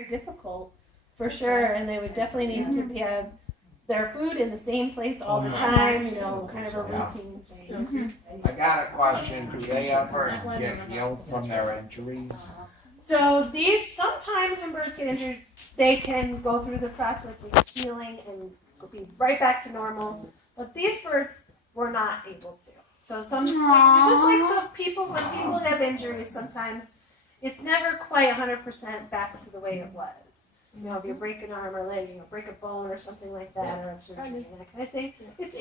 very difficult for sure, and they would definitely need to have their food in the same place all the time, you know, kind of a routine thing. I got a question. Do they ever get healed from their injuries? So these, sometimes when birds get injured, they can go through the process of healing and be right back to normal. But these birds were not able to. So some, just like some people, when people have injuries, sometimes it's never quite 100% back to the way it was. You know, if you break an arm or leg, you know, break a bone or something like that, or have surgery and that kind of thing. It's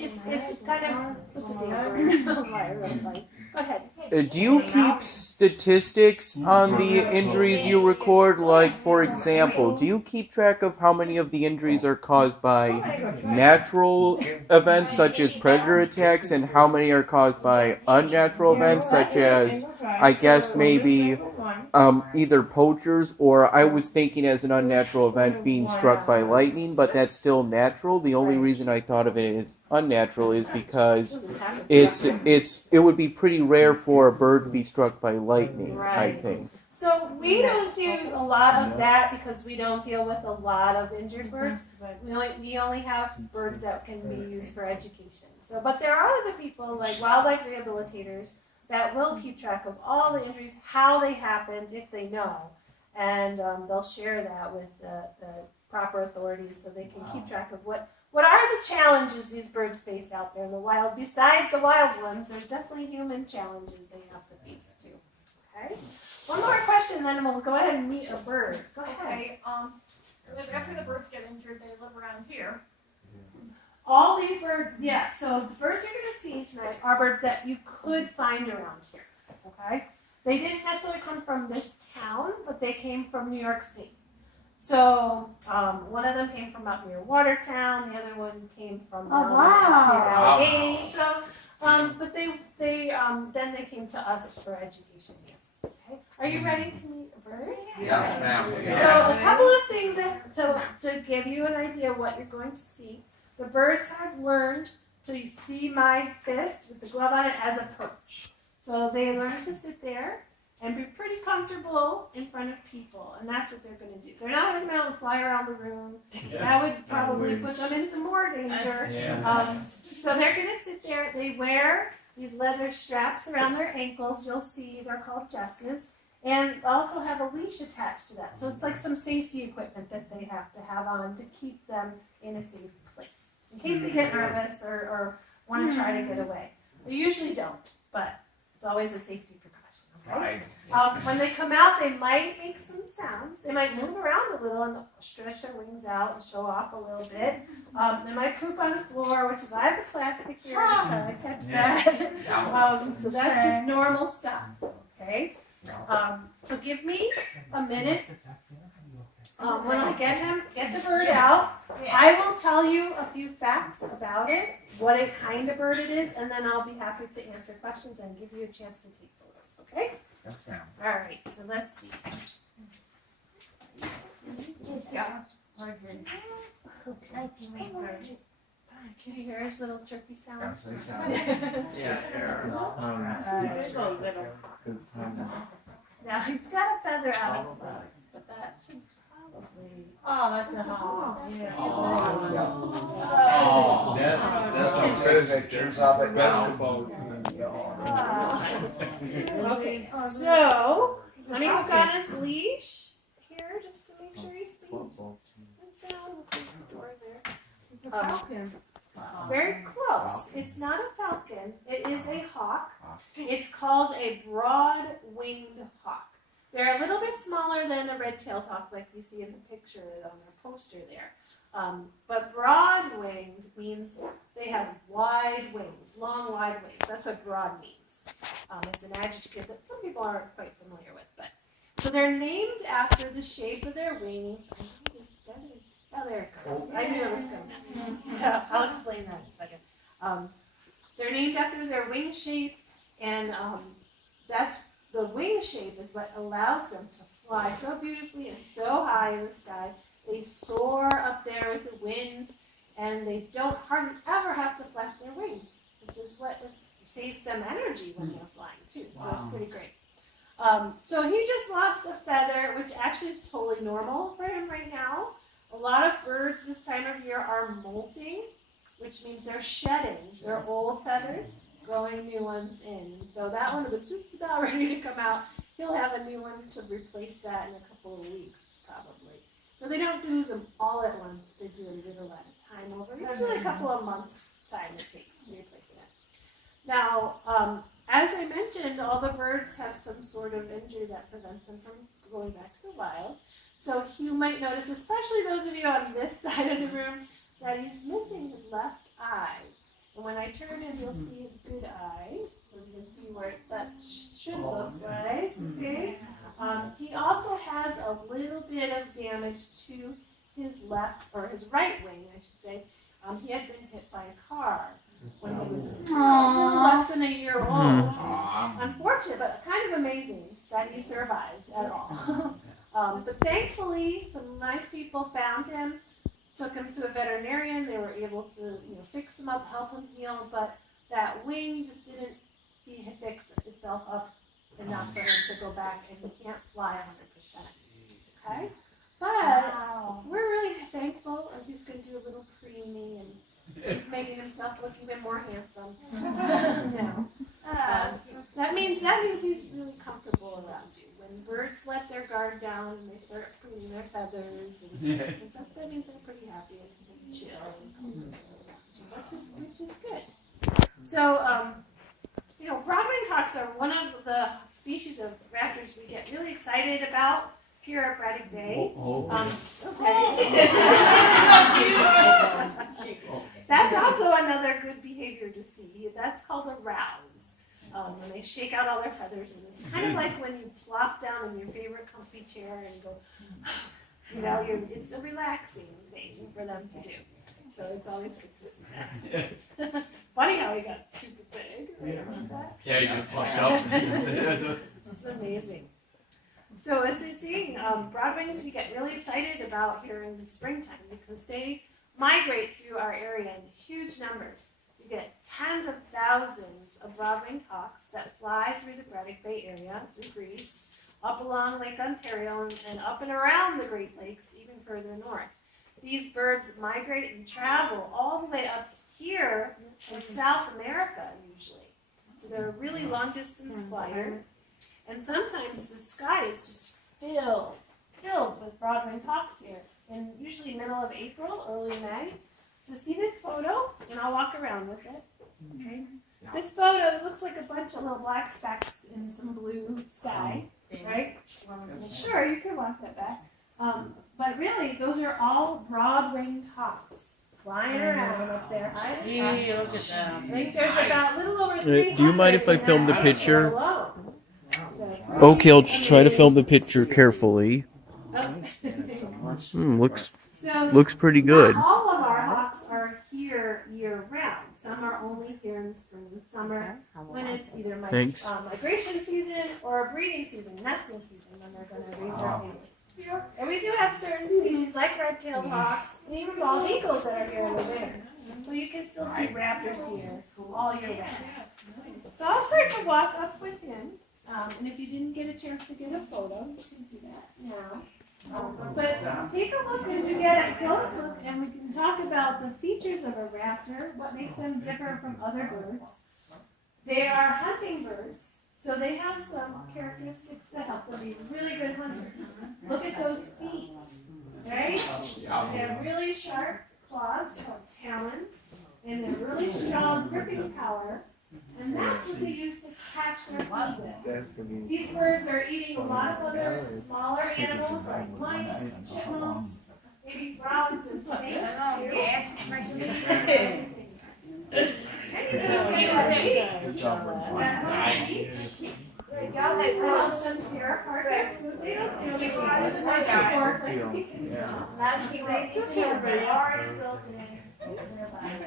kind of puts a damper on my life. Go ahead. Do you keep statistics on the injuries you record? Like, for example, do you keep track of how many of the injuries are caused by natural events such as predator attacks and how many are caused by unnatural events such as, I guess, maybe either poachers or I was thinking as an unnatural event being struck by lightning, but that's still natural. The only reason I thought of it as unnatural is because it would be pretty rare for a bird to be struck by lightning, I think. So we don't do a lot of that because we don't deal with a lot of injured birds. We only have birds that can be used for education. So, but there are other people like wildlife rehabilitators that will keep track of all the injuries, how they happened, if they know, and they'll share that with the proper authorities so they can keep track of what are the challenges these birds face out there in the wild. Besides the wild ones, there's definitely human challenges they have to face too. Okay. One more question, then we'll go ahead and meet a bird. Go ahead. Okay. After the birds get injured, they live around here. All these birds, yeah, so the birds you're going to see tonight are birds that you could find around here, okay? They didn't necessarily come from this town, but they came from New York State. So one of them came from up near Watertown, the other one came from down near Allegheny. So, but then they came to us for education use. Okay, are you ready to meet a bird? Yes, ma'am. So a couple of things to give you an idea of what you're going to see. The birds have learned to see my fist with the glove on it as a perch. So they learn to sit there and be pretty comfortable in front of people, and that's what they're going to do. They're not going to come out and fly around the room. That would probably put them into more danger. So they're going to sit there. They wear these leather straps around their ankles. You'll see they're called jesses, and also have a leash attached to that. So it's like some safety equipment that they have to have on to keep them in a safe place, in case they get nervous or want to try to get away. They usually don't, but it's always a safety precaution. Okay? When they come out, they might make some sounds. They might move around a little and stretch their wings out and show off a little bit. They might poop on the floor, which is, I have the plastic here to catch that. So that's just normal stuff. Okay? So give me a minute. When I get the bird out, I will tell you a few facts about it, what kind of bird it is, and then I'll be happy to answer questions and give you a chance to take photos, okay? Yes, ma'am. All right, so let's see. Can you hear his little chirpy sounds? Now he's got a feather out of his nose, but that should probably. Oh, that's a hawk. Yeah. That's some good pictures of it now. Okay, so let me hook on his leash here just to make sure he's safe. And sound. We'll close the door there. It's a falcon. Very close. It's not a falcon. It is a hawk. It's called a broad-winged hawk. They're a little bit smaller than a red-tailed hawk like you see in the picture on their poster there. But broad-winged means they have wide wings, long, wide wings. That's what broad means. It's an adjective that some people aren't quite familiar with. But so they're named after the shape of their wings. I know these feathers. Oh, there it goes. I knew it was coming. So I'll explain that in a second. They're named after their wing shape, and that's the wing shape is what allows them to fly so beautifully and so high in the sky. They soar up there with the wind, and they don't hardly ever have to flap their wings, which is what saves them energy when they're flying too. So it's pretty great. So he just lost a feather, which actually is totally normal for him right now. A lot of birds this time of year are molting, which means they're shedding their old feathers, growing new ones in. And so that one was just about ready to come out. He'll have a new one to replace that in a couple of weeks, probably. So they don't lose them all at once. They do a little at a time over usually a couple of months' time it takes to replace that. Now, as I mentioned, all the birds have some sort of injury that prevents them from going back to the wild. So you might notice, especially those of you on this side of the room, that he's missing his left eye. And when I turn him, you'll see his good eye. So you can see where that should look like. Okay. He also has a little bit of damage to his left, or his right wing, I should say. He had been hit by a car when he was less than a year old. Unfortunate, but kind of amazing that he survived at all. But thankfully, some nice people found him, took him to a veterinarian. They were able to, fix him up, help him heal. But that wing just didn't fix itself up enough for him to go back, and he can't fly 100%. Okay, but we're really thankful. And he's going to do a little preening, and he's making himself look even more handsome. That means he's really comfortable around you. When birds let their guard down and they start preening their feathers and stuff, that means they're pretty happy and chill and comfortable around you, which is good. So, broadwing hawks are one of the species of raptors we get really excited about here at Braddock Bay. That's also another good behavior to see. That's called a rouse. When they shake out all their feathers, and it's kind of like when you plop down in your favorite comfy chair and go, it's a relaxing thing for them to do. So it's always good to see that. Funny how he got super big. Right about that? Yeah, he gets fucked up. It's amazing. So as you're seeing, broadwings we get really excited about here in the springtime because they migrate through our area in huge numbers. You get tens of thousands of broadwing hawks that fly through the Braddock Bay area, through Greece, up along Lake Ontario, and up and around the Great Lakes, even further north. These birds migrate and travel all the way up to here in South America, usually. So they're a really long-distance flyer. And sometimes the sky is just filled with broadwing hawks here, in usually middle of April, early May. So see this photo, and I'll walk around with it. Okay. This photo, it looks like a bunch of little black specks in some blue sky, right? Sure, you can walk that back. But really, those are all broad-winged hawks flying around up there. Hey, look at them. I think there's about a little over 300. Do you mind if I film the in that picture? alone. Okay, I'll try to film the picture carefully. Looks pretty good. Not all of our hawks are here year-round. Some are only here in the spring and summer when it's either migration season or breeding season, nesting season, when they're going to raise their families. And we do have certain species like red-tailed hawks and even bald eagles that are here in the winter. So you can still see raptors here all year round. So I'll start to walk up with him. And if you didn't get a chance to get a photo, you can do that now. But take a look as you get a close look, and we can talk about the features of a raptor, what makes them different from other birds. They are hunting birds, so they have some characteristics that help them be really good hunters. Look at those feet, right? They have really sharp claws called talons, and they're really strong gripping power. And that's what they use to catch their food with. These birds are eating a lot of other smaller animals like mice, chipmunks, maybe frogs and snakes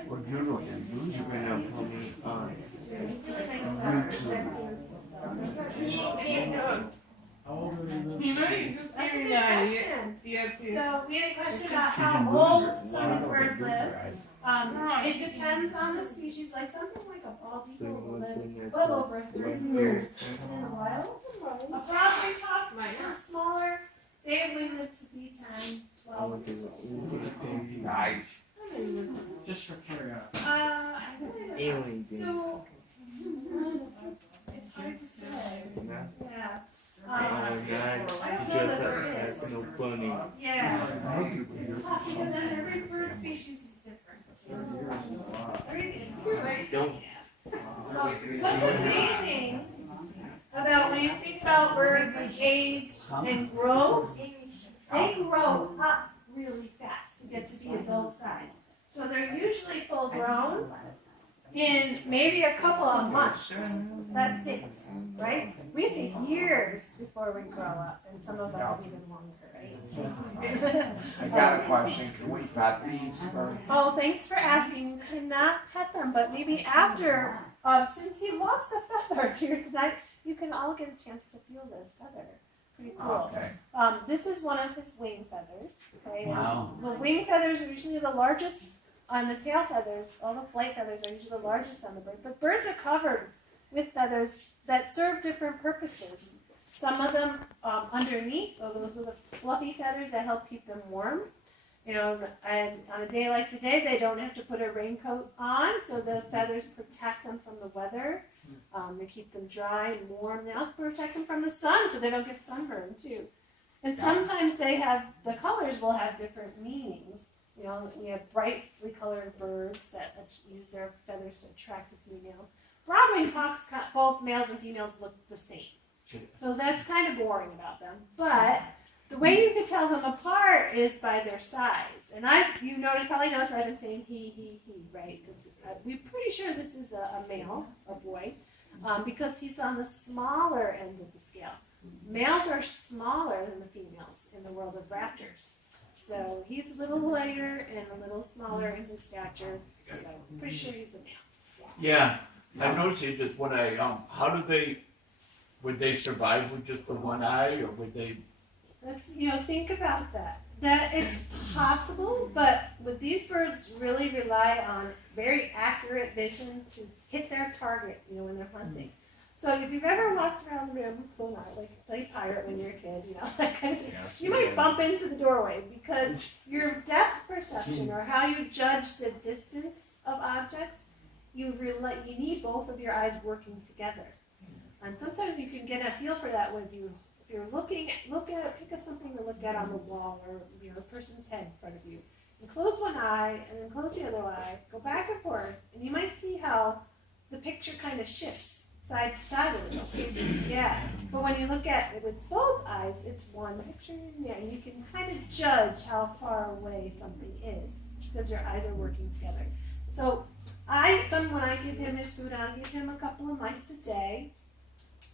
What you're going to do is you're going to have plenty of time. That's a good question. Yeah, So we had a question about how old some of these birds live. It depends on the species. Like something like a bald eagle will live well over 30 years in the wild. A broadwing cock is smaller. They would live to be 10, 12 years old. Nice. Just for curiosity. I really don't know. So it's hard to say. Yeah. I don't know that there is. no funny. Yeah. It's tough because then every bird species is different. Don't. What's amazing about when you think about birds age and grow, they grow up really fast to get to be adult size. So they're usually full grown in maybe a couple of months. That's it, right? We take years before we grow up, and some of us even longer, right? I got a question. Can we pet these birds? Oh, thanks for asking. You cannot pet them, but maybe after, since he lost a feather here tonight, you can all get a chance to feel this feather. Pretty cool. Okay. This is one of his wing feathers. Okay. Wow. The wing feathers are usually the largest on the tail feathers. All the flight feathers are usually the largest on the bird. But birds are covered with feathers that serve different purposes. Some of them underneath, those are the fluffy feathers that help keep them warm. You know, and on a day like today, they don't have to put a raincoat on, so the feathers protect them from the weather. They keep them dry and warm. They also protect them from the sun, so they don't get sunburned too. And sometimes the colors will have different meanings. You know, we have brightly colored birds that use their feathers to attract a female. Broadwing hawks, both males and females, look the same. So that's kind of boring about them. But the way you can tell them apart is by their size. And you probably noticed I've been saying he, right? Because we're pretty sure this is a male, a boy, because he's on the smaller end of the scale. Males are smaller than the females in the world of raptors. So he's a little lighter and a little smaller in his stature. So I'm pretty sure he's a male. Yeah, I noticed it just when would they survive with just the one eye, or would they? Let's, think about that. That it's possible, but with these birds really rely on very accurate vision to hit their target, when they're hunting. So if you've ever walked around the room, like play pirate when you're a kid, that kind of thing, you might bump into the doorway because your depth perception or how you judge the distance of objects, you need both of your eyes working together. And sometimes you can get a feel for that when if you're pick up something to look at on the wall or a person's head in front of you, and close one eye and then close the other eye, go back and forth, and you might see how the picture kind of shifts side to side a little. Yeah. But when you look at it with both eyes, it's one picture. Yeah, and you can kind of judge how far away something is because your eyes are working together. So when I give him his food, I'll give him a couple of mice a day.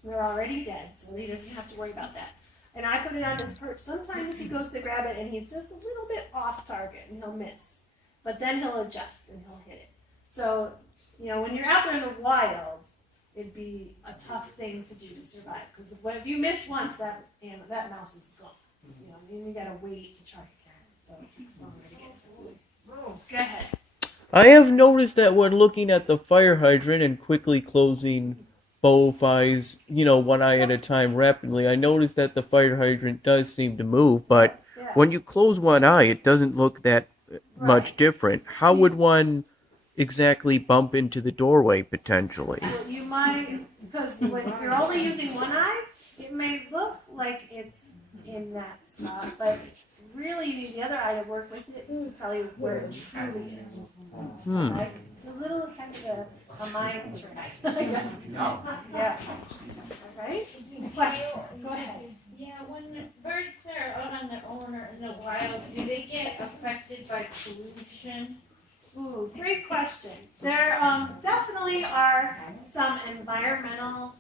They're already dead, so he doesn't have to worry about that. And I put it on his perch. Sometimes he goes to grab it and he's just a little bit off target and he'll miss. But then he'll adjust and he'll hit it. So, when you're out there in the wild, it'd be a tough thing to do to survive. Because if you miss once, that mouse is gone. You gotta wait to track it. So it takes longer to get to food. Oh, go ahead. I have noticed that when looking at the fire hydrant and quickly closing both eyes, one eye at a time rapidly, I noticed that the fire hydrant does seem to move, but when you close one eye, it doesn't look that much different. How would one exactly bump into the doorway potentially? Well, you might, because when you're only using one eye, it may look like it's in that spot, but really you need the other eye to work with it to tell you where it truly is. Right? It's a little kind of a mind trick, I guess. Yeah. All right? Question. Go ahead. Yeah, when the birds are out on their own or in the wild, do they get affected by pollution? Ooh, great question. There definitely are some environmental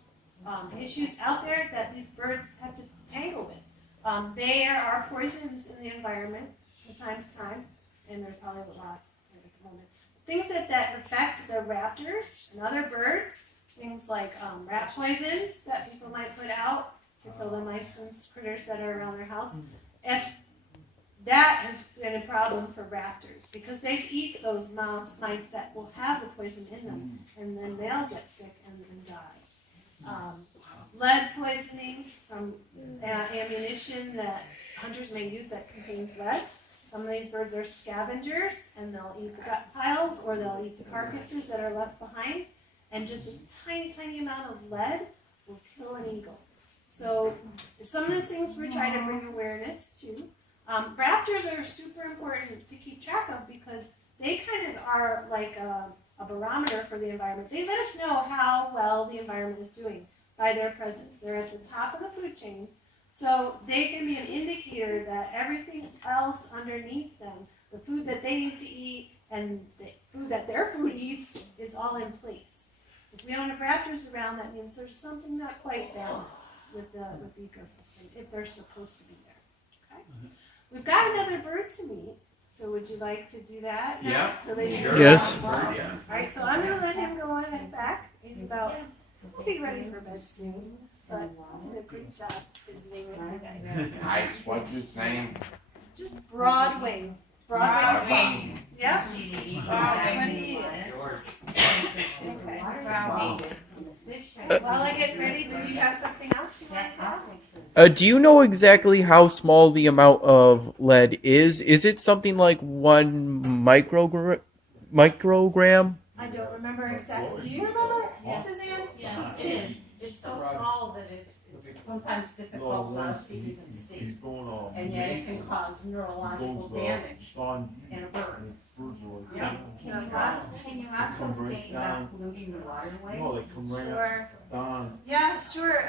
issues out there that these birds have to tangle with. There are poisons in the environment from time to time, and there's probably lots at the moment. Things that affect the raptors and other birds, things like rat poisons that people might put out to kill the mice and critters that are around their house. If that has been a problem for raptors because they eat those mice that will have the poison in them, and then they'll get sick and then die. Lead poisoning from ammunition that hunters may use that contains lead. Some of these birds are scavengers, and they'll eat the gut piles or they'll eat the carcasses that are left behind, and just a tiny, tiny amount of lead will kill an eagle. So some of those things we're trying to bring awareness to. Raptors are super important to keep track of because they kind of are like a barometer for the environment. They let us know how well the environment is doing by their presence. They're at the top of the food chain, so they can be an indicator that everything else underneath them, the food that they need to eat and the food that their food eats, is all in place. If we don't have raptors around, that means there's something not quite balanced with the ecosystem if they're supposed to be there. Okay? We've got another bird to meet, so would you like to do that? Yeah. So they can Sure. Yes. All right, so I'm going to let him go on and back. He's about, he'll be ready for bed soon, but he did a great job visiting with you guys. Nice, what's his name? Just Broadway. Broadway. Yep. That's what he is. Okay. While I get ready, did you have something else you wanted to ask? Do you know exactly how small the amount of lead is? Is it something like 1 microgram? I don't remember exactly. Do you remember, Suzanne? Yeah, it is. It's so small that it's sometimes difficult for us to even see. And yet it can cause neurological damage in a bird. Yeah. Can you also say about polluting the waterway? Sure. Yeah, sure.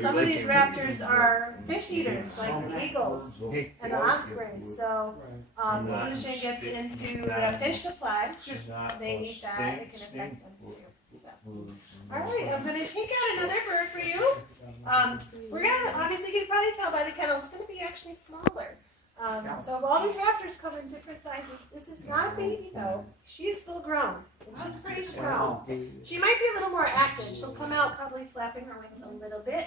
Some of these raptors are fish eaters, like the eagles and the ospreys. So pollution gets into the fish supply. They eat that. It can affect them too. So. All right, I'm going to take out another bird for you. We're going to, obviously you can probably tell by the kennel, it's going to be actually smaller. So all these raptors come in different sizes. This is not a baby though. She is full grown, which is pretty strong. She might be a little more active. She'll come out probably flapping her wings a little bit.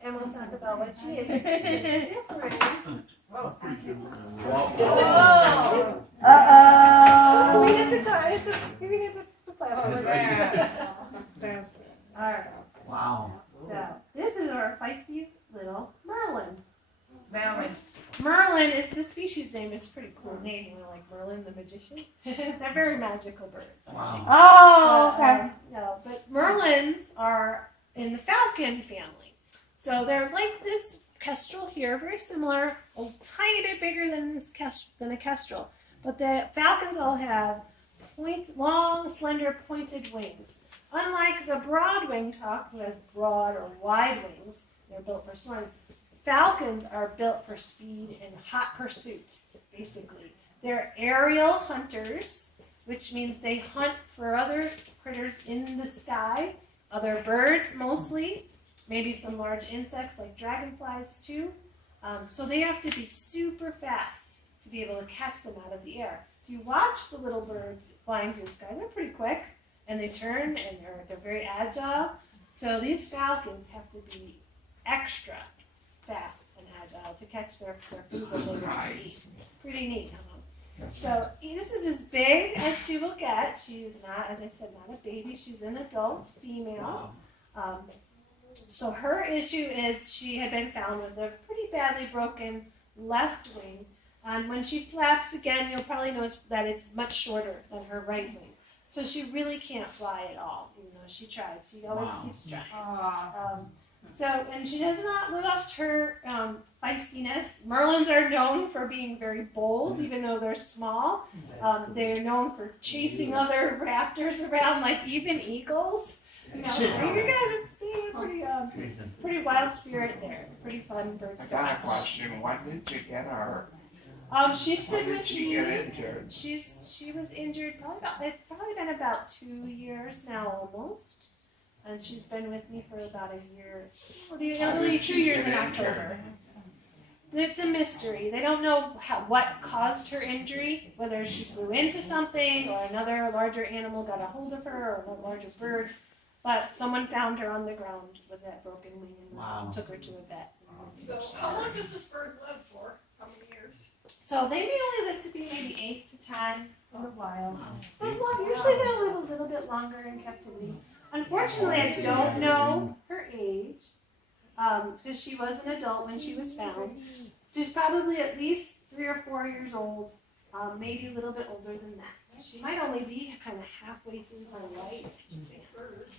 And we'll talk about what she is different. Whoa. Uh-oh. We hit the tie. We hit the plastic. There. All right. Wow. So this is our feisty little Merlin. Merlin is the species name. It's a pretty cool name. You know, like Merlin the magician. They're very magical birds. Wow. Oh, okay. No, but Merlins are in the falcon family. So they're like this kestrel here, very similar, a tiny bit bigger than a kestrel. But the falcons all have long, slender, pointed wings. Unlike the broad-winged hawk, who has broad or wide wings, they're built for soaring. Falcons are built for speed and hot pursuit, basically. They're aerial hunters, which means they hunt for other critters in the sky, other birds mostly, maybe some large insects like dragonflies too. So they have to be super fast to be able to catch them out of the air. If you watch the little birds flying through the sky, they're pretty quick, and they turn, and they're very agile. So these falcons have to be extra fast and agile to catch their food that they want to eat. Pretty neat, huh? So this is as big as she will get. She is not, as I said, not a baby. She's an adult female. So her issue is she had been found with a pretty badly broken left wing. And when she flaps again, you'll probably notice that it's much shorter than her right wing. So she really can't fly at all, even though she tries. She always keeps trying. And she has not lost her feistiness. Merlins are known for being very bold, even though they're small. They're known for chasing other raptors around, like even eagles. You know, so you're gonna be a pretty wild spirit there. Pretty fun bird I to got a watch. question, when did you get her? She's When been did with she me. get injured? She was injured it's probably been about 2 years now almost. And she's been with me for about a year. Nearly 2 years in October. It's a mystery. They don't know what caused her injury, whether she flew into something or another larger animal got a hold of her or a larger bird. But someone found her on the ground with that broken wing and Wow. took her to a vet. So how long does this bird live for? How many years? So they may only live to be maybe 8 to 10 in the wild. But usually they'll live a little bit longer in captivity. Unfortunately, I don't know her age because she was an adult when she was found. She's probably at least 3 or 4 years old, maybe a little bit older than that. She might only be kind of halfway through her life.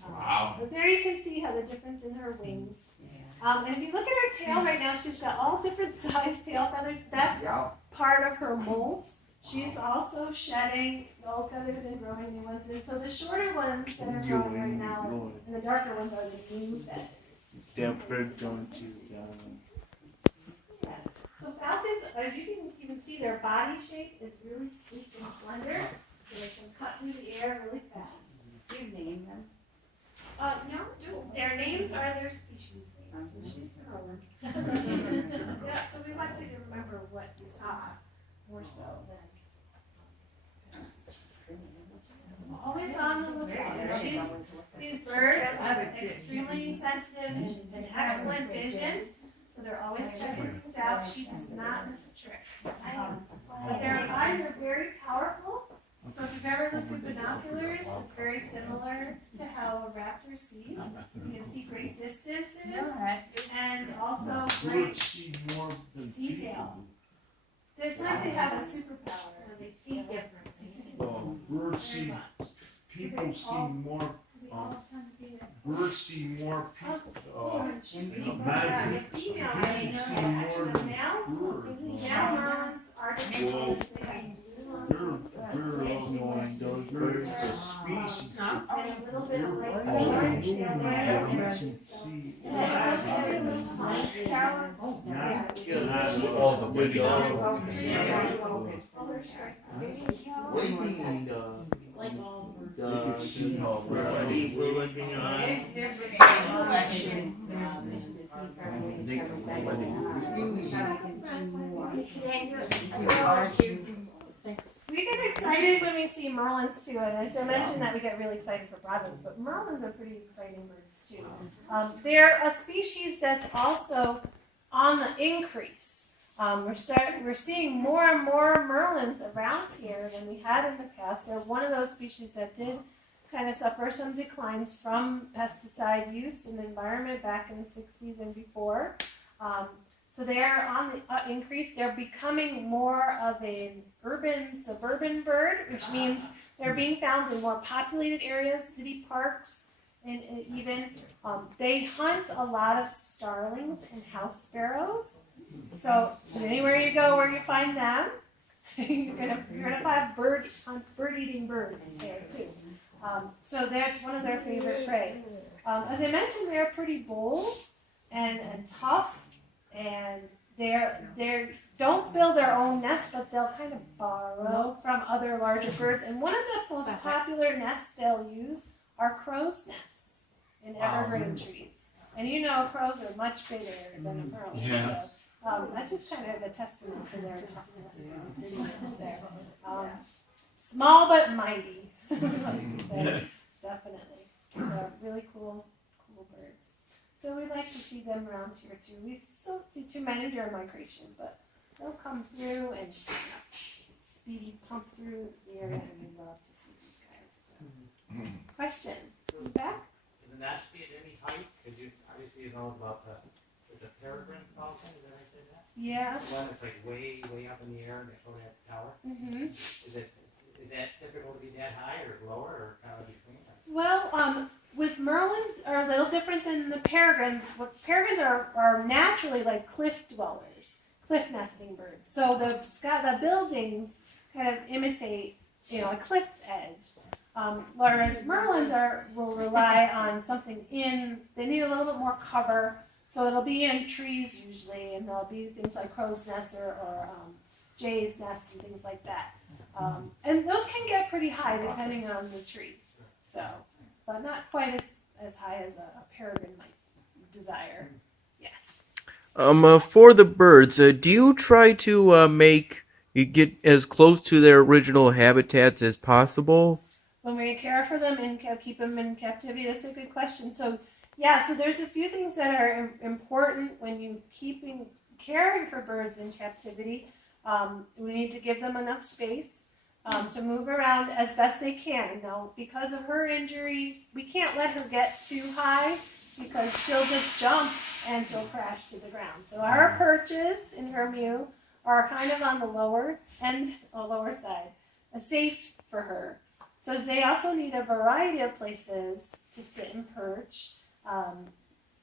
Wow. But there you can see how the difference in her wings. And if you look at her tail right now, she's got all different size tail feathers. That's Yeah. part of her molt. She's also shedding the old feathers and growing new ones. And so the shorter ones that are growing right now and the darker ones are the new feathers. That bird going to Yeah. So falcons, as you can even see, their body shape is really sleek and slender. So they can cut through the air really fast. Do you name them? No, their names are their species names. So she's Merlin. Yeah, so we want you to remember what you saw more so than. Always on the lookout. These birds have extremely sensitive and excellent vision, so they're always checking things out. She does not miss a trick. But their eyes are very powerful. So if you've ever looked with binoculars, it's very similar to how a raptor sees. You can see great distances and also great detail. There's like they have a superpower. They see differently. birds see, people see more, birds see more people, The females see more birds. now Merlins are different. They have They're on those birds, the species. and a little bit of like All orange the tail movement, there. you can see. All the windows. Waving Like all birds. the eagle looking eye. We get excited when we see Merlins too, and as I mentioned that we get really excited for Broadwings, but Merlins are pretty exciting birds too. They're a species that's also on the increase. We're seeing more and more Merlins around here than we had in the past. They're one of those species that did kind of suffer some declines from pesticide use in the environment back in the 60s and before. So they're on the increase. They're becoming more of an urban, suburban bird, which means they're being found in more populated areas, city parks, and even they hunt a lot of starlings and house sparrows. So anywhere you go where you find them, you're gonna find bird-eating birds there too. So that's one of their favorite prey. As I mentioned, they're pretty bold and tough. And they don't build their own nests, but they'll kind of borrow from other larger birds. And one of the most popular nests they'll use are crow's nests in evergreen trees. And you know crows are much bigger than a merlin. Yeah. So that's just kind of a testament to their toughness and prettiness there. Small but mighty, I like to say. Definitely. So really cool birds. So we like to see them around here too. We still don't see too many during migration, but they'll come through and speedy pump through the area, and we love to see these guys. So. Questions? You back? Can the nest be at any height? Because you obviously know about the peregrine falcon, did I say that? Yeah. The one that's like way up in the air and they float at the tower. Mm-hmm. Is that typical to be that high or lower or kind of between? Well, with Merlins are a little different than the peregrines. Peregrines are naturally like cliff dwellers, cliff nesting birds. So the buildings kind of imitate, a cliff edge. Whereas Merlins will rely on something they need a little bit more cover. So it'll be in trees usually, and there'll be things like crow's nests or jay's nests and things like that. And those can get pretty high depending on the tree. So, but not quite as high as a peregrine might desire. Yes. For the birds, do you try to get as close to their original habitats as possible? when we care for them and keep them in captivity? That's a good question. So yeah, so there's a few things that are important when you caring for birds in captivity. We need to give them enough space to move around as best they can. Now, because of her injury, we can't let her get too high because she'll just jump and she'll crash to the ground. So our perches in her mew are kind of on the lower side, safe for her. So they also need a variety of places to sit and perch.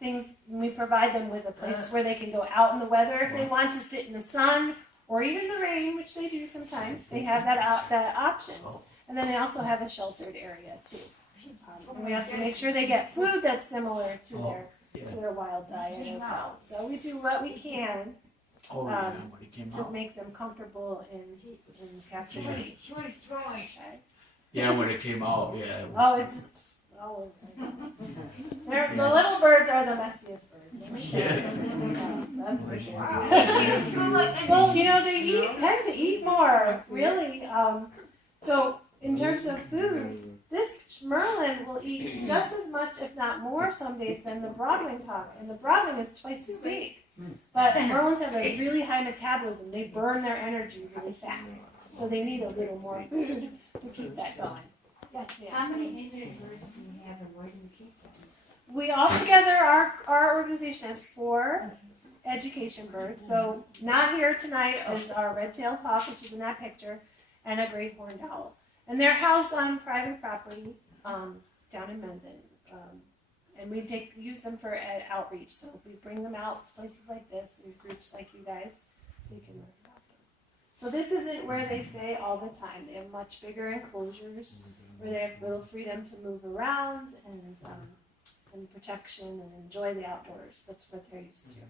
We provide them with a place where they can go out in the weather if they want to sit in the sun or even the rain, which they do sometimes. They have that option. And then they also have a sheltered area too. And we have to make sure they get food that's similar to their wild diet as well. So we do what we can when he came to out. make them comfortable in captivity. Yeah, when it came out, yeah. Oh, it's just all over. The little birds are the messiest birds. That's for sure. Well, they tend to eat more, really. So in terms of food, this merlin will eat just as much, if not more, some days than the broadwing hawk, and the broadwing is twice as big. But merlins have a really high metabolism. They burn their energy really fast, so they need a little more food to keep that going. Yes, ma'am. How many injured birds do you have and where do you keep them? We altogether, our organization has 4 education birds. So not here tonight is our red-tailed hawk, which is in that picture, and a great horned owl. And they're housed on private property down in Mendon. And we use them for outreach. So we bring them out to places like this and groups like you guys so you can learn about them. So this isn't where they stay all the time. They have much bigger enclosures where they have real freedom to move around and protection and enjoy the outdoors. That's what they're used to.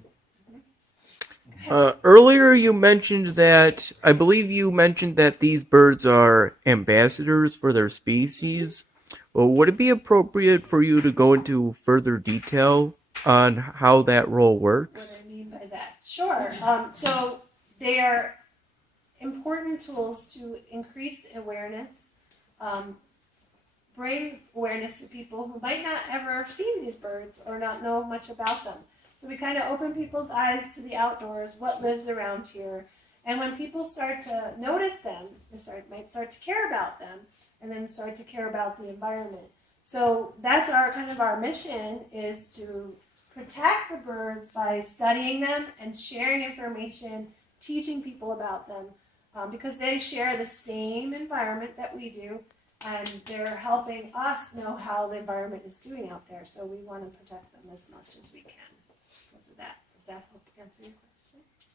Earlier you mentioned that, I believe you mentioned that these birds are ambassadors for their species. Well, would it be appropriate for you to go into further detail on how that role works? What I mean by that? Sure. So they are important tools to increase awareness, bring awareness to people who might not ever have seen these birds or not know much about them. So we kind of open people's eyes to the outdoors, what lives around here. And when people start to notice them, they might start to care about them and then start to care about the environment. So that's our mission, is to protect the birds by studying them and sharing information, teaching people about them, because they share the same environment that we do, and they're helping us know how the environment is doing out there. So we want to protect them as much as we can. Because of that. Does that help answer your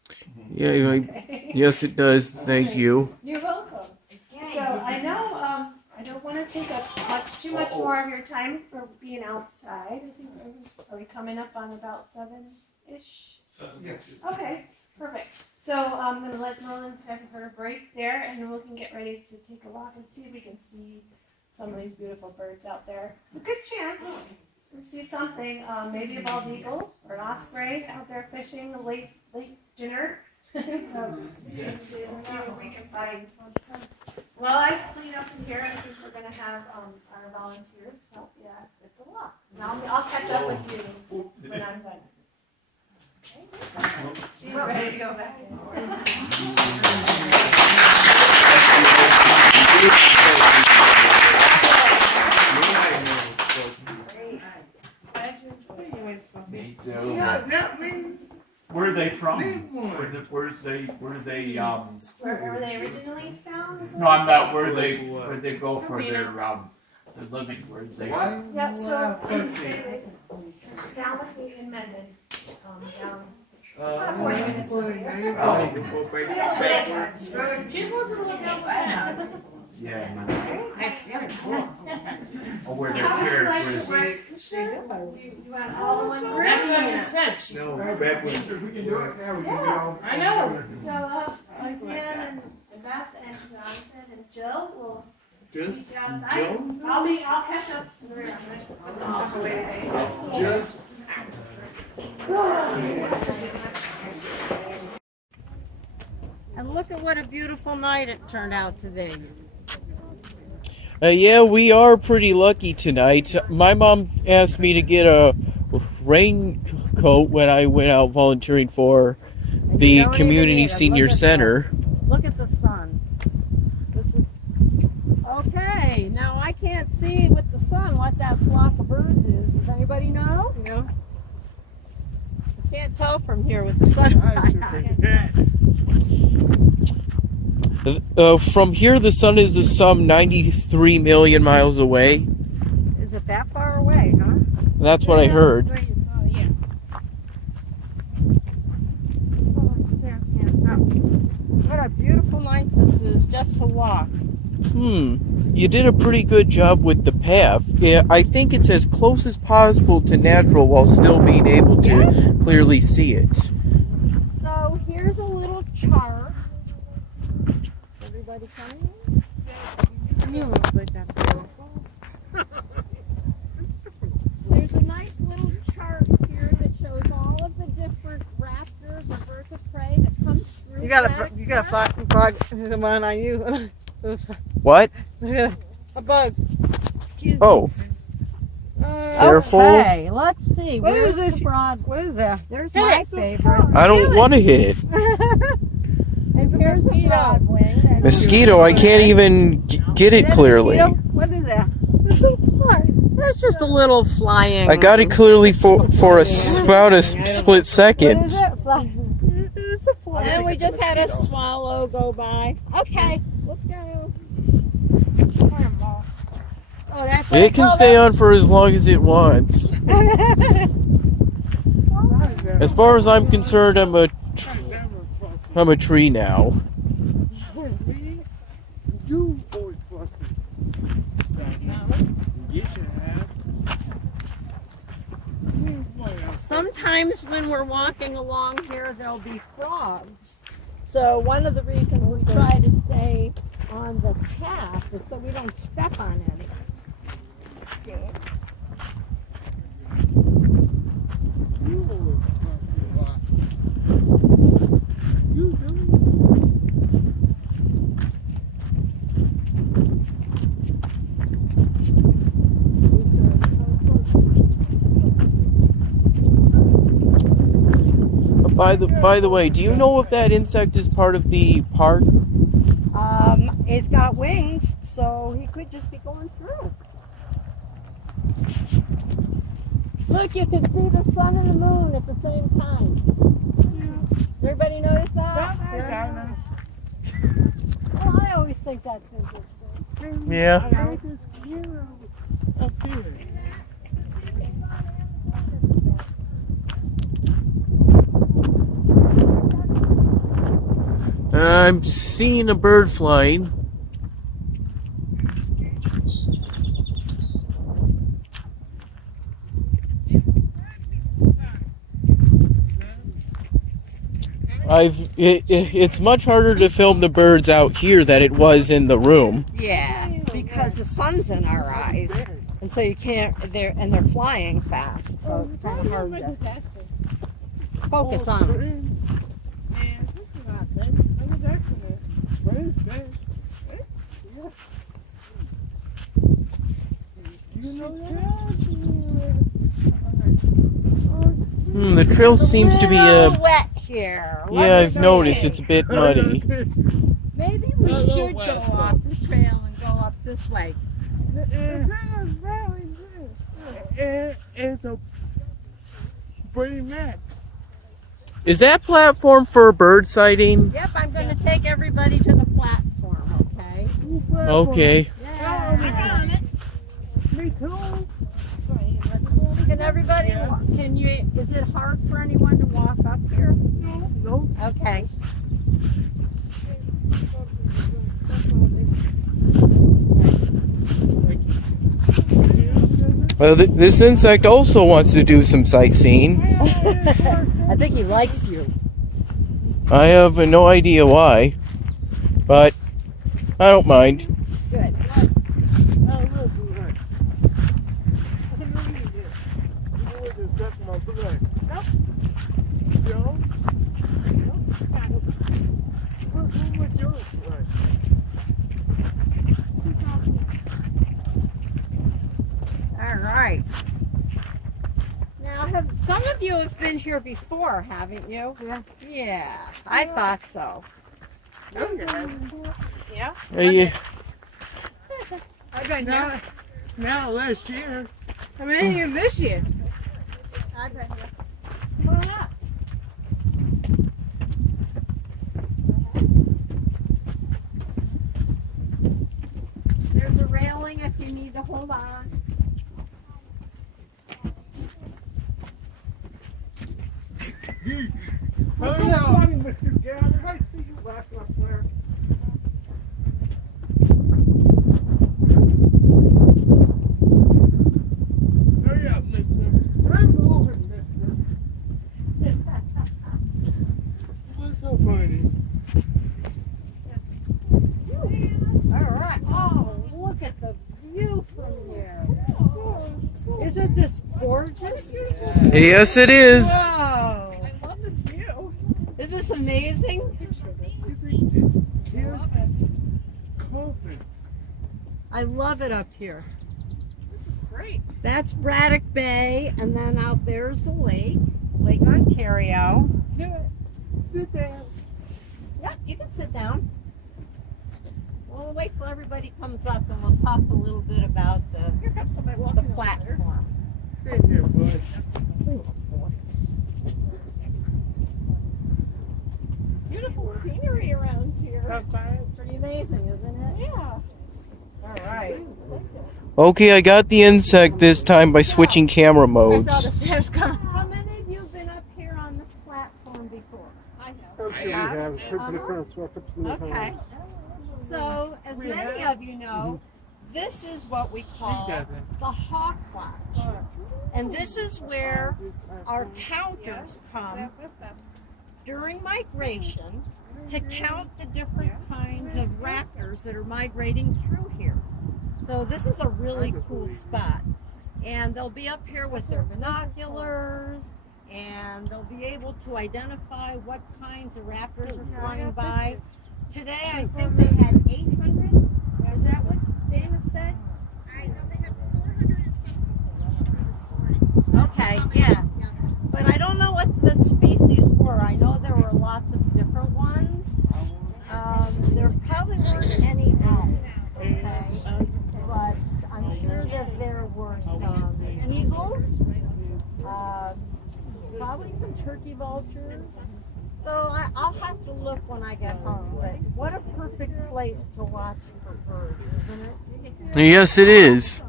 question? Yeah, Okay. yes it does. Thank you. You're welcome. So I know I don't want to take up too much more of your time for being outside. I think are we coming up on about 7-ish? Yes. Okay, perfect. So I'm going to let Merlin have her break there, and then we can get ready to take a walk and see if we can see some of these beautiful birds out there. It's a good chance to see something, maybe a bald eagle or an osprey out there fishing, a late dinner. So let's see what we can find. While I clean up in here, I think we're going to have our volunteers help you with the walk. And I'll catch up with you when I'm done. Okay. She's ready to go back in. Me too. Where are they from? Where Were they originally found? No, I'm not. Where they go for their living? Where they? Yep. So down with me in Mendon. Down. About 40 minutes away. Yeah, man. Or where they're cared. You want all one group? That's what I said. No, back when. We can do it now. We can do all. I know. So Suzanne and Beth and Jonathan and Jill will meet Just, you outside. Joe? I'll catch up. I'm gonna put some stuff away today. Just. And look at what a beautiful night it turned out to be. Yeah, we are pretty lucky tonight. My mom asked me to get a raincoat when I went out volunteering for And you the don't even community need it. senior Look at center. Look at the sun. This is okay. Now I can't see with the sun what that flock of birds is. Does anybody know? No. I can't tell from here with the sun. From here, the sun is some 93 million miles away. Is it that far away, huh? That's what I heard. Oh, yeah. What a beautiful night this is just to walk. You did a pretty good job with the path. Yeah, I think it's as close as possible to natural while still being able to clearly see it. So here's a little chart. Everybody coming in? There's a nice little chart here that shows all of the different raptors or birds of prey that come through. You got a bug one on you. What? A bug. Oh. Careful. Okay, let's see. What Where's is this? the broad? What is that? There's Hit my it. favorite. I don't want to hit it. And here's the broadwing. Mosquito, I can't even get it clearly. What is that? It's a fly. That's just a little flying. I got it clearly for about a split second. What is it? Fly. It's a fly. And we just had a swallow go by. Okay, let's go. Oh, that's It can stay on for as long as it wants. As far as I'm concerned, I'm a tree now. Sometimes when we're walking along here, there'll be frogs. So one of the reasons we try to stay on the path is so we don't step on any. By the way, do you know if that insect is part of the park? It's got wings, so he could just be going through. Look, you can see the sun and the moon at the same time. Everybody notice that? Well, I always think that's interesting. Yeah. I'm seeing a bird flying. It's much harder to film the birds out here than it was in the room. Yeah, because the sun's in our eyes, and so you can't. They're flying fast, so it's kind of hard to focus on them. The trail seems to be wet here. Yeah, I've noticed it's a bit muddy. Maybe we should go off the trail and go up this way. It's a pretty mad. Is that platform for bird sighting? Yep, I'm going to take everybody to the platform, okay? Okay. Yeah. Me too. Can everybody walk? Is it hard for anyone to walk up here? No. Okay. Well, this insect also wants to do some sightseeing. I think he likes you. I have no idea why, but I don't mind. Good. Some of you have been here before, haven't you? Yeah. Yeah, I thought so. Yeah. Yeah. I've been here. Now last year. I've been here this year. I've been here. Come on up. There's a railing if you need to hold on. Hurry up! Funny with you, Gary. I see you laughing up there. Hurry up, mister. I'm moving, mister. What's so funny? All right. Oh, look at the view from here. Isn't this gorgeous? Yes, it is. Wow. I love this view. Isn't this amazing? I love it up here. This is great. That's Braddock Bay, and then out there's the lake, Lake Ontario. Do it. Sit down. Yep, you can sit down. We'll wait till everybody comes up, and we'll talk a little bit about Here comes somebody the walking over there. platform. Sit here, bud. Beautiful scenery around here. Pretty amazing, isn't it? Yeah. All right. Okay, I got the insect this time by switching camera I saw modes. the stairs coming. How many of you have been up here on this platform before? I know. I'm sure we have. It's pretty close. Walk up to the Okay. house. So, as many of you know, this is what we call the Hawk Lodge. And this is where our counters come during migration to count the different kinds of raptors that are migrating through here. So this is a really cool spot. And they'll be up here with their binoculars, and they'll be able to identify what kinds of raptors are flying by. Today, I think they had 800. Is that what Dana said? I know they have 400 and something this morning. Okay, yeah. But I don't know what the species were. I know there were lots of different ones. There probably weren't any owls, okay? But I'm sure that there were some eagles, probably some turkey vultures. So I'll have to look when I get home. But what a perfect place to watch for birds, isn't it? Yes, it is.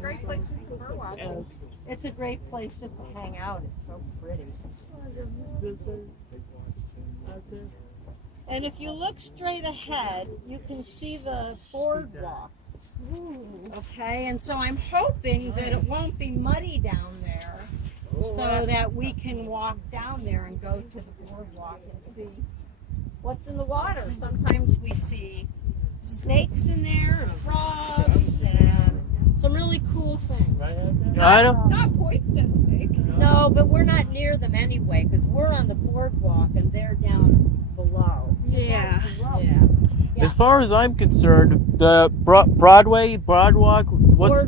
Great place for bird watching. It's a great place just to hang out. It's so pretty. And if you look straight ahead, you can see the boardwalk. Okay, and so I'm hoping that it won't be muddy down there, so that we can walk down there and go to the boardwalk and see what's in the water. Sometimes we see snakes in there and frogs and some really cool things. I don't. Not poisonous snakes. No, but we're not near them anyway because we're on the boardwalk and they're down below. Yeah. Yeah. As far as I'm concerned, the boardwalk. What's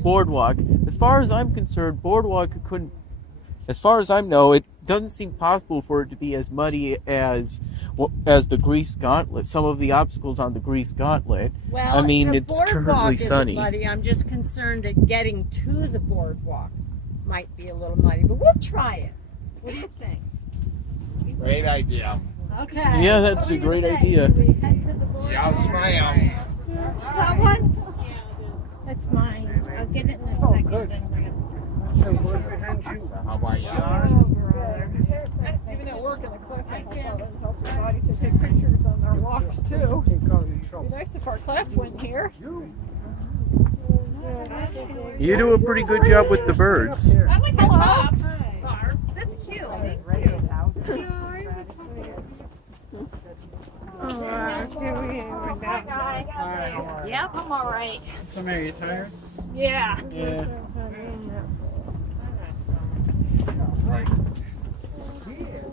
Boardwalk. As far as I'm concerned, boardwalk couldn't. As far as I know, it doesn't seem possible for it to be as muddy as the Grease Gauntlet. Some of the obstacles on the Grease Gauntlet. Well, I mean, the it's boardwalk currently isn't sunny. muddy. I'm just concerned that getting to the boardwalk might be a little muddy, but we'll try it. What do you think? Great idea. Okay. Yeah, that's What do a you great say? idea. Should we head to the boardwalk? Yes, ma'am. Someone? That's mine. I'll get it in a second. good. Then we're gonna... So what behind you? How about you? Even though work in the cliffs, I thought that would help your body to take pictures on their walks too. Can't cause you It'd trouble. be nice if our class went here. You do a pretty good job with the birds. I like the top bar. That's cute. Thank you. Hi, guys. Yep, I'm all right. So Mary, you tired? Yeah. Yeah.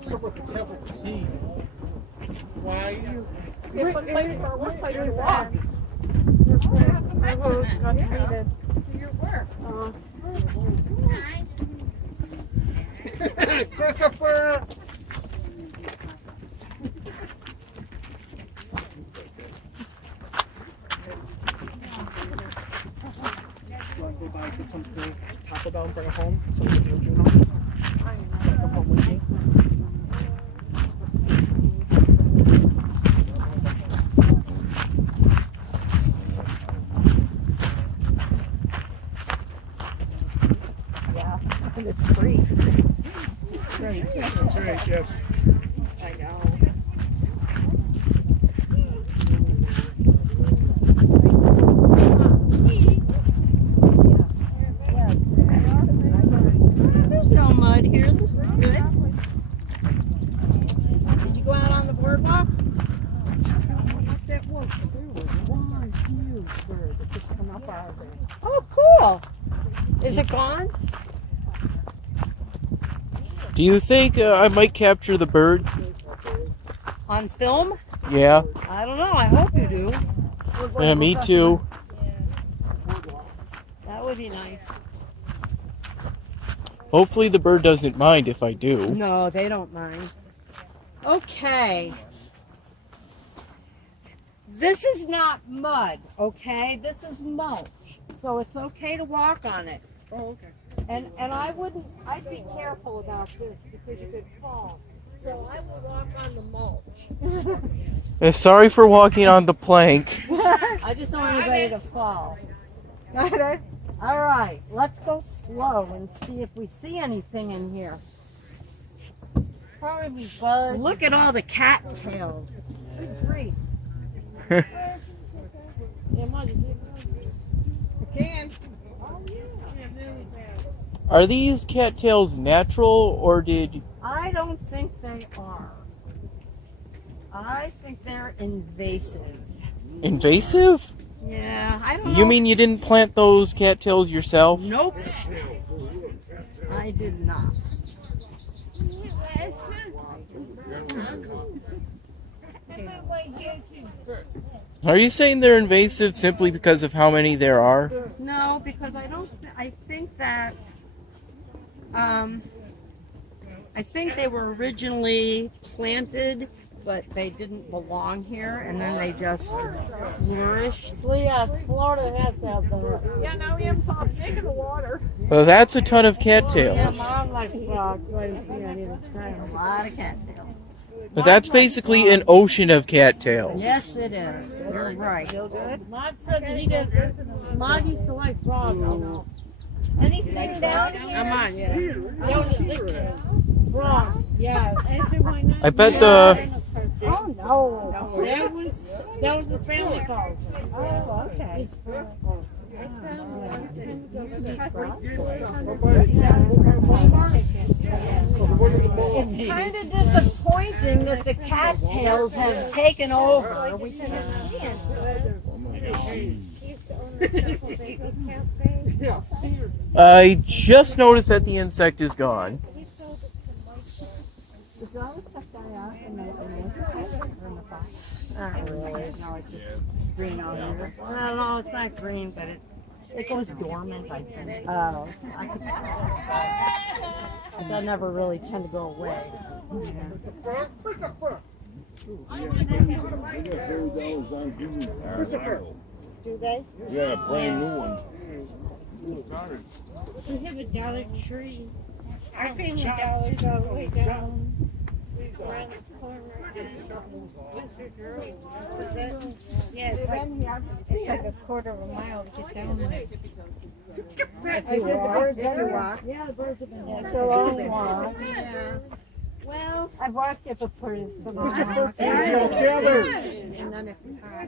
So what the cup of tea? Why you? We have one place to walk. I have to mention it. Do your work. Christopher! Want to go buy something, Taco Bell, and bring it home? So we can do Juno. Take them home with me. Yeah, and it's free. That's right, yes. I know. There's no mud here. This is good. Did you go out on the boardwalk? I don't know what that was, but there was one huge bird that just come up out of there. Oh, cool. Is it gone? Do you think I might capture the bird? On film? Yeah. I don't know. I hope you do. Yeah, me too. That would be nice. Hopefully the bird doesn't mind if I do. No, they don't mind. Okay. This is not mud, okay? This is mulch. So it's okay to walk on it. Oh, okay. And I'd be careful about this because you could fall. So I will walk on the mulch. Sorry for walking on the plank. I just don't want anybody to fall. All right, let's go slow and see if we see anything in here. Probably bugs. Look at all the cattails. Good grief. Yeah, mud is it? You can. Are these cattails natural or did... I don't think they are. I think they're invasive. Invasive? Yeah, I don't know. You mean you didn't plant those cattails yourself? Nope. I did not. Are you saying they're invasive simply because of how many there are? No, because I think that I think they were originally planted, but they didn't belong here, and then they just flourished. Well, yes, Florida has that though. Yeah, now we haven't saw a snake in the water. Well, that's a ton of Yeah, cattails. Mom likes frogs, so I didn't see any this A time. lot of cattails. But that's basically an ocean of cattails. Yes, it is. You're right. Feel good? Mom said that he didn't. Mom used to like frogs. Anything down here? I'm on, yeah. That was a sick frog. Yes. I bet the... Oh no. That was the family calls. Oh, okay. It's kind of disappointing that the cattails have taken over. We can I just noticed that the insect is gone. Not really. No, it's green on here. Well, no, it's not green, but it goes dormant, I think. Oh. That never really tend to go away. Do they? Yeah, brand new one. We have a Dollar Tree. Our family Dollar's all the way down around the corner. Is it? Yeah, it's like a quarter of a mile to get down there. Yeah, the birds have been It's a long walk. Yeah. Well, I've walked it before. And then if it's hot.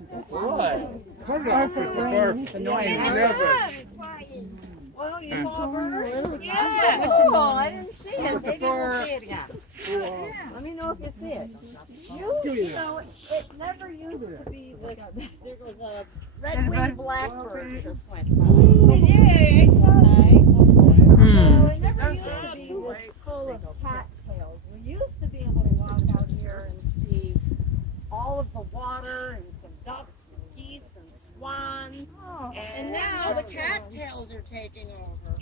Well, you saw a bird? Yeah. Oh, I didn't see it. Maybe we'll see it again. Let me know if you see it. You know, it never used to be this. There was a red-winged blackbird just went by. I saw So it never used to be this full of cattails. We used to be able to walk out here and see all of the water and some ducks and geese and swans. And now the cattails are taking over.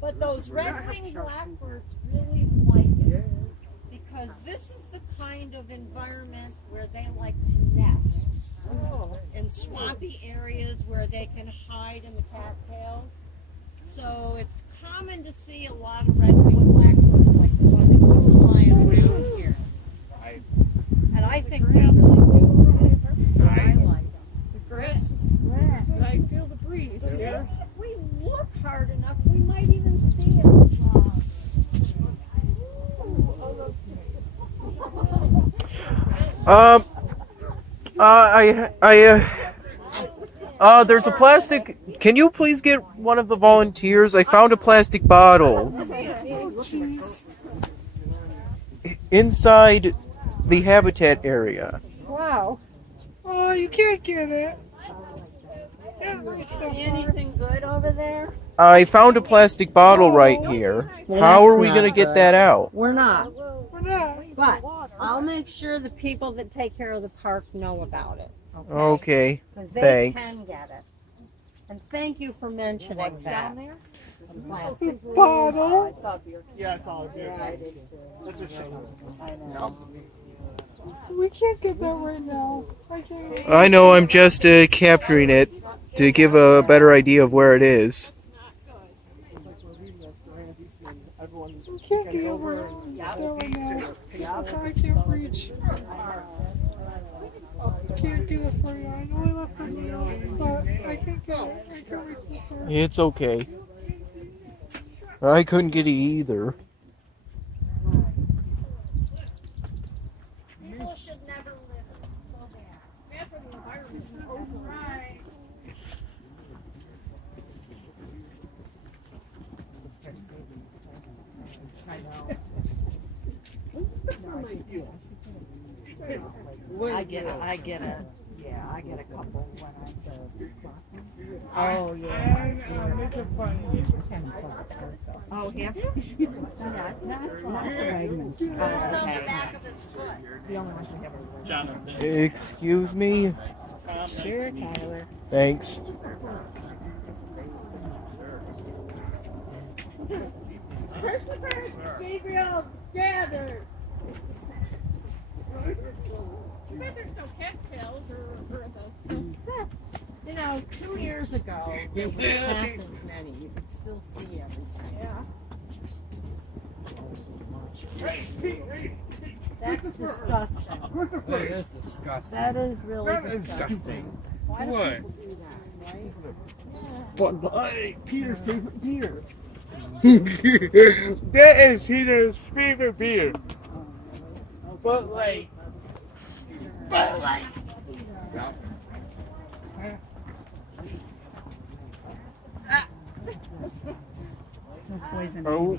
But those red-winged blackbirds really Because this is the kind of environment where they like to nest. In swampy areas where they can hide in the cattails. So it's common to see a lot of red-winged blackbirds, like the one that keeps flying around here. And I think they're really cute. I like them. The grass is, I feel the breeze here. If we look hard enough, we might even see it. There's a plastic. Can you please get one of the volunteers? I found a plastic bottle inside the habitat area. Wow. Oh, you can't get it. See anything good over there? I found a plastic bottle right here. How are we gonna get that out? We're not. But I'll make sure the people that take care of the park know about it. Okay, Because they thanks. can get it. And thank you for mentioning that. Down there? Bottle. Yeah, I saw it. That's a shame. We can't get that right now. I know, I'm just capturing it to give a better idea of where it is. We can't get over there right now. I can't reach. I can't get it for you. I know I left it here, but I can't get it. I can't reach the floor. It's okay. I couldn't get it either. People should never live in so bad. Bad for the environment. Right. I get it. Yeah, I get a couple when Oh, yeah. Oh, yeah? Okay. Excuse me? Sure, Tyler. Thanks. Gabriel, gather. Too bad there's no cattails or You know, 2 years ago, there was half as many. You could still see everything. Yeah. That's disgusting. That is disgusting. That is really That is disgusting. Why do What? people do that, right? Bud Light, Peter's favorite beer. That is Peter's favorite beer. Bud Light. Bud Light.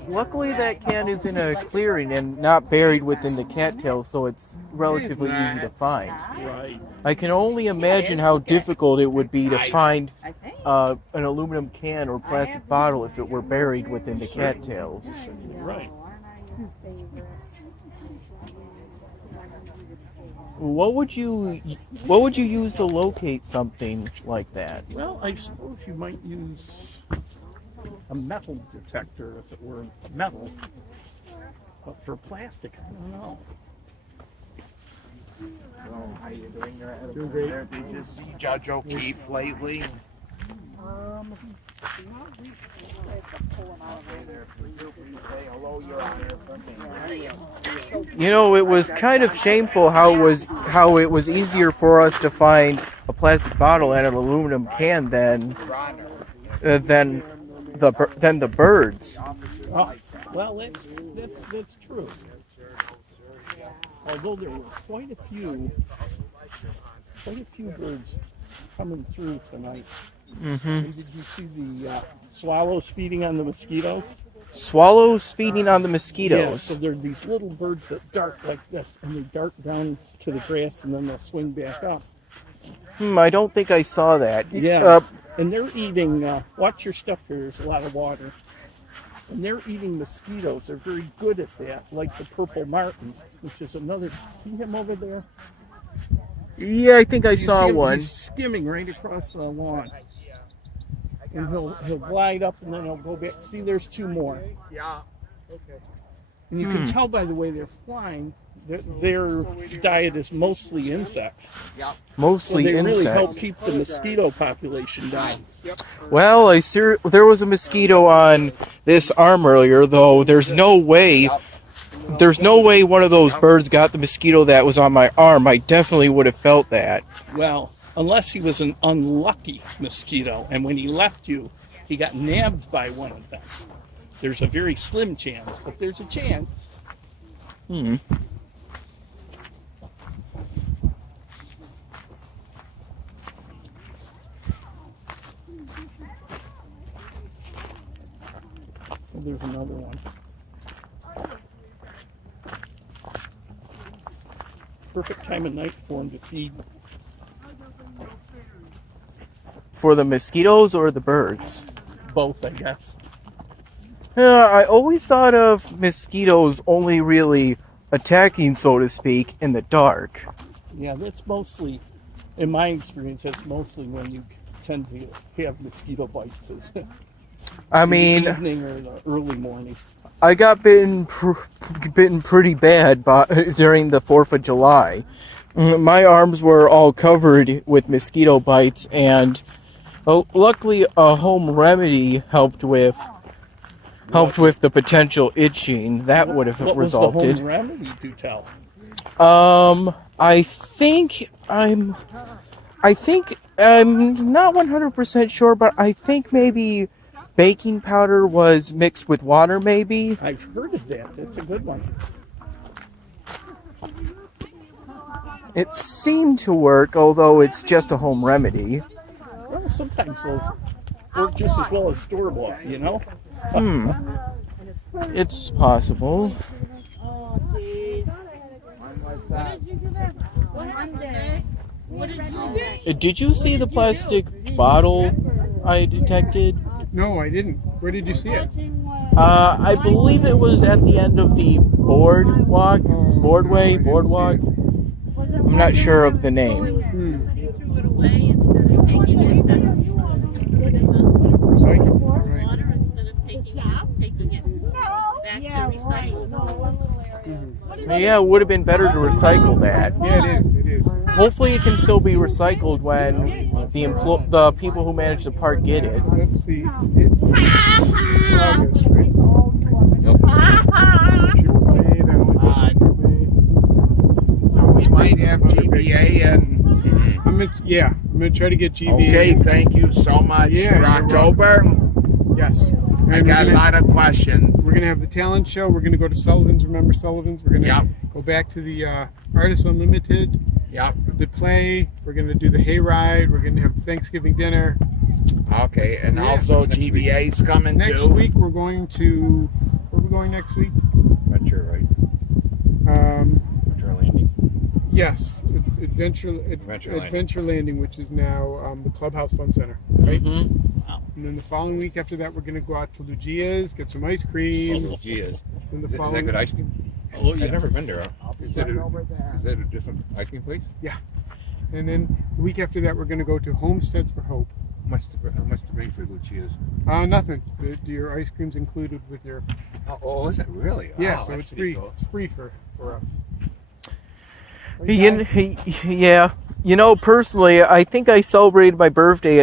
Luckily that can is in a clearing and not buried within the cattail, so it's relatively easy to find. Right. I can only imagine how difficult it would be to find an aluminum can or plastic bottle if it were buried within the cattails. Right. What would you use to locate something like that? Well, I suppose you might use a metal detector if it were metal. But for plastic, I don't know. How you doing? Did you see Judge O'Keefe lately? Say hello, Your Honor, from me. You know, it was kind of shameful how it was easier for us to find a plastic bottle and an aluminum can than the birds. Well, that's true. Although there were quite a few birds coming through tonight. Mm-hmm. And did you see the swallows feeding on the mosquitoes? Swallows feeding on the Yeah, mosquitoes. so there are these little birds that dart like this, and they dart down to the grass, and then they'll swing back up. I don't think I saw that. Yeah, and they're eating, watch your step here, there's a lot of water. And they're eating mosquitoes. They're very good at that, like the purple martin, which is another, see him over there? Yeah, I think I You saw see him? one. He's skimming right across the lawn. And he'll glide up and then he'll go back. See, there's two more. Yeah. Okay. And you can tell by the way they're flying that their diet is mostly insects. Mostly So they really insects. help keep the mosquito population down. Well, there was a mosquito on this arm earlier, though. There's no way one of those birds got the mosquito that was on my arm. I definitely would have felt that. Well, unless he was an unlucky mosquito, and when he left you, he got nabbed by one of them. There's a very slim chance, but there's a chance. So there's another one. Perfect time of night for him to feed. For the mosquitoes or the birds? Both, I guess. I always thought of mosquitoes only really attacking, so to speak, in the dark. Yeah, that's mostly, in my experience, that's mostly when you tend to have mosquito bites. I In mean, the evening or the early morning. I got bitten pretty bad during the 4th of July. My arms were all covered with mosquito bites, and luckily a home remedy helped with the potential itching that would have resulted. What was the home remedy, do tell? I think I'm not 100% sure, but I think maybe baking powder was mixed with water, maybe. I've heard of that. That's a good one. It seemed to work, although it's just a home remedy. Well, sometimes those work just as well as store-bought, you know? It's possible. Oh, jeez. Monday. What did you do? Did you see the plastic bottle I detected? No, I didn't. Where did you see it? I believe it was at the end of the boardwalk. I'm not sure of the name. You threw it away instead of taking it to Recycle. water instead of taking it back to recycle. Yeah, it would have been better to recycle that. Yeah, it is. It is. Hopefully, it can still be recycled when the people who manage the park get it. Let's see. It's August, right? May, that only goes through May. So we might have GBA and. I'm gonna try to get GBA. Okay, thank you so much Yeah, for you're October. Yes. I got a lot of questions. We're gonna have the talent show. We're gonna go to Sullivan's. Remember Sullivan's? We're gonna go back to the Artists Unlimited. Yep. The play. We're gonna do the hayride. We're gonna have Thanksgiving dinner. Okay, and also GBA's coming too. Next week we're going to. Where are we going next week? Venture, right? Venture Landing. Yes, Adventure Landing, which is now the Clubhouse Fun Center, right? And then the following week after that, we're going to go out to Luigia's, get some ice cream. Luigia's. Then the Is that following good ice cream? Oh, yeah. I've never been there. Is it a different ice cream place? Yeah. And then the week after that, we're going to go to Homesteads for Hope. How much to bring for Lucia's? Nothing. Your ice cream's included with your. Oh, is it really? Yeah, Oh, so that's it's free. cool. It's free for us. Yeah, personally, I think I celebrated my birthday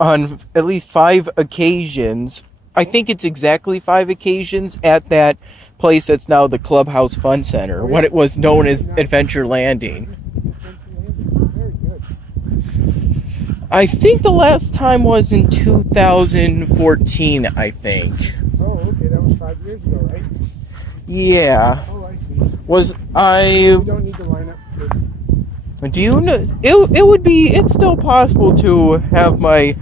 on at least 5 occasions. I think it's exactly 5 occasions at that place that's now the Clubhouse Fun Center, when it was known as Adventure Landing. Very good. I think the last time was in 2014, I think. Oh, okay, that was 5 years ago, right? Yeah. Oh, I see. You don't need to line up. Do you know? It's still possible to have me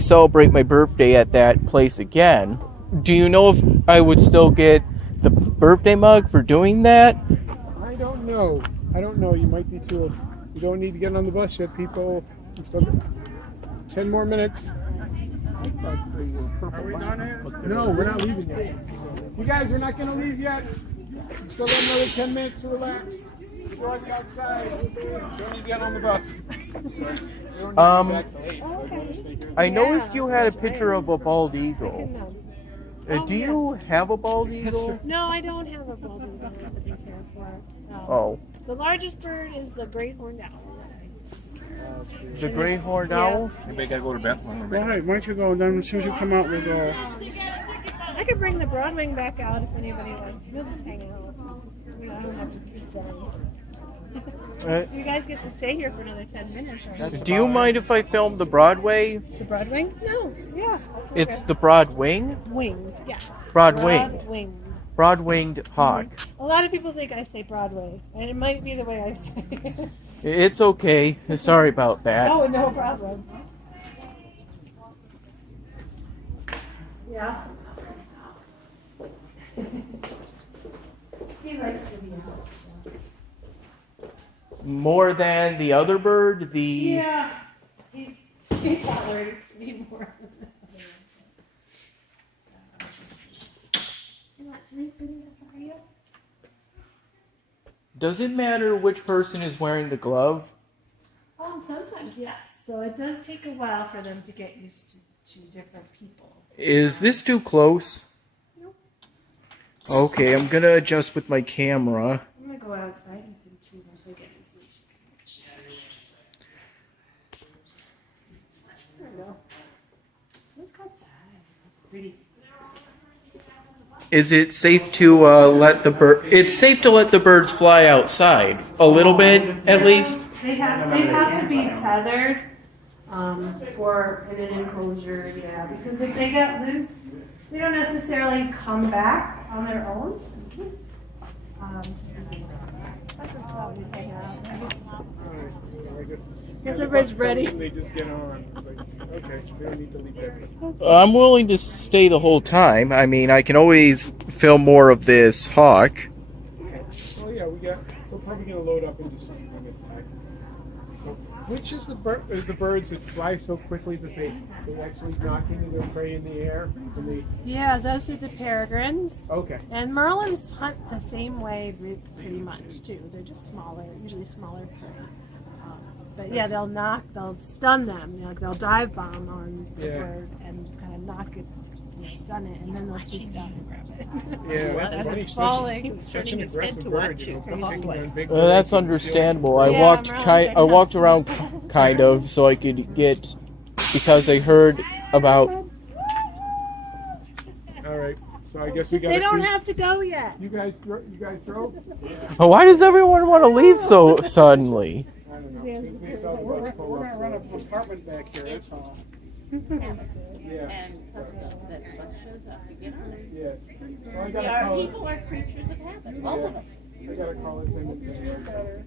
celebrate my birthday at that place again. Do you know if I would still get the birthday mug for doing that? I don't know. You might be too. You don't need to get on the bus yet, people. You still got 10 more minutes. Are we done here? No, we're not leaving yet. You guys are not going to leave yet. You still got another 10 minutes to relax. Before I get outside, you don't need to get on the bus. I noticed you had a picture of a bald eagle. Do you have a bald eagle? No, I don't have a bald eagle to be cared for. Oh, The largest bird is the great horned owl. the gray horned owl? Anybody gotta go to the bathroom? Go ahead. Why don't you go? Then as soon as you come out, we'll go. I could bring the Broadwing back out if anybody wants. We'll just hang out. I don't have to be You guys get to stay here for another 10 minutes. Right? Do you mind if I film the Broadway? The Broadwing? No. Yeah. It's the broad wing? Winged, yes. Broad winged. Broad-winged. Broad winged hawk. A lot of people think I say Broadway, and it might be the way I say it. It's okay. Sorry about that. Oh, no problem. Yeah. He likes to be out. More than the other bird? Yeah. He tolerates me more than the other one. You're not sleeping yet, are you? Does it matter which person is wearing the glove? Sometimes, yes. So it does take a while for them to get used to different people. Is this too close? Nope. Okay, I'm gonna adjust with my camera. I'm going to go outside and feed two once I get his leash. There we go. Let's go outside. It's pretty. Is it safe to let the bird? It's safe to let the birds fly outside a little bit, at least. They have to be tethered or in an enclosure, yeah. Because if they get loose, they don't necessarily come back on their own. That's how we hang out. Guess everybody's ready. They just get on. It's like, okay, we don't need to leave that. I'm willing to stay the whole time. I mean, I can always film more of this hawk. Oh yeah, we're probably gonna load up and just see when it's time. So, which is the birds that fly so quickly that they actually knock into their prey in the air and they. Yeah, those are the peregrines. Okay. And merlins hunt the same way pretty much too. They're just smaller, usually smaller prey. But yeah, they'll stun them. They'll dive bomb on the bird and kind of knock it, stun it, and then they'll swoop down and grab it. Yeah, Well, that's it's falling. such an aggressive bird. That's understandable. I walked around kind of so I could get, because I heard about. All right, so I guess we got. They don't have to go yet. You guys drove. Why does everyone want to leave so suddenly? I don't know. They saw the bus pull up. We're gonna run an apartment back here. That's all. Yeah. And that bus shows up, we get on it. Yes. Well, I gotta call it. People are creatures of habit, all of us. I gotta call it thing.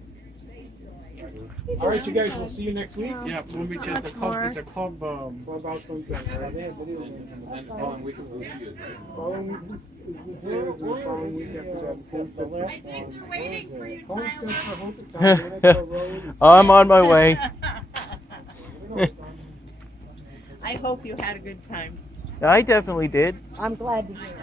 All right, you guys. We'll see you next week. Yeah, we'll meet you at the club. It's a club. Clubhouse Fun Center. Right? And then the following week is Lucia's, right? Following week is the following week after that. We're waiting for you, I'm on my way. I hope you had a good time. I definitely did. I'm glad to hear it.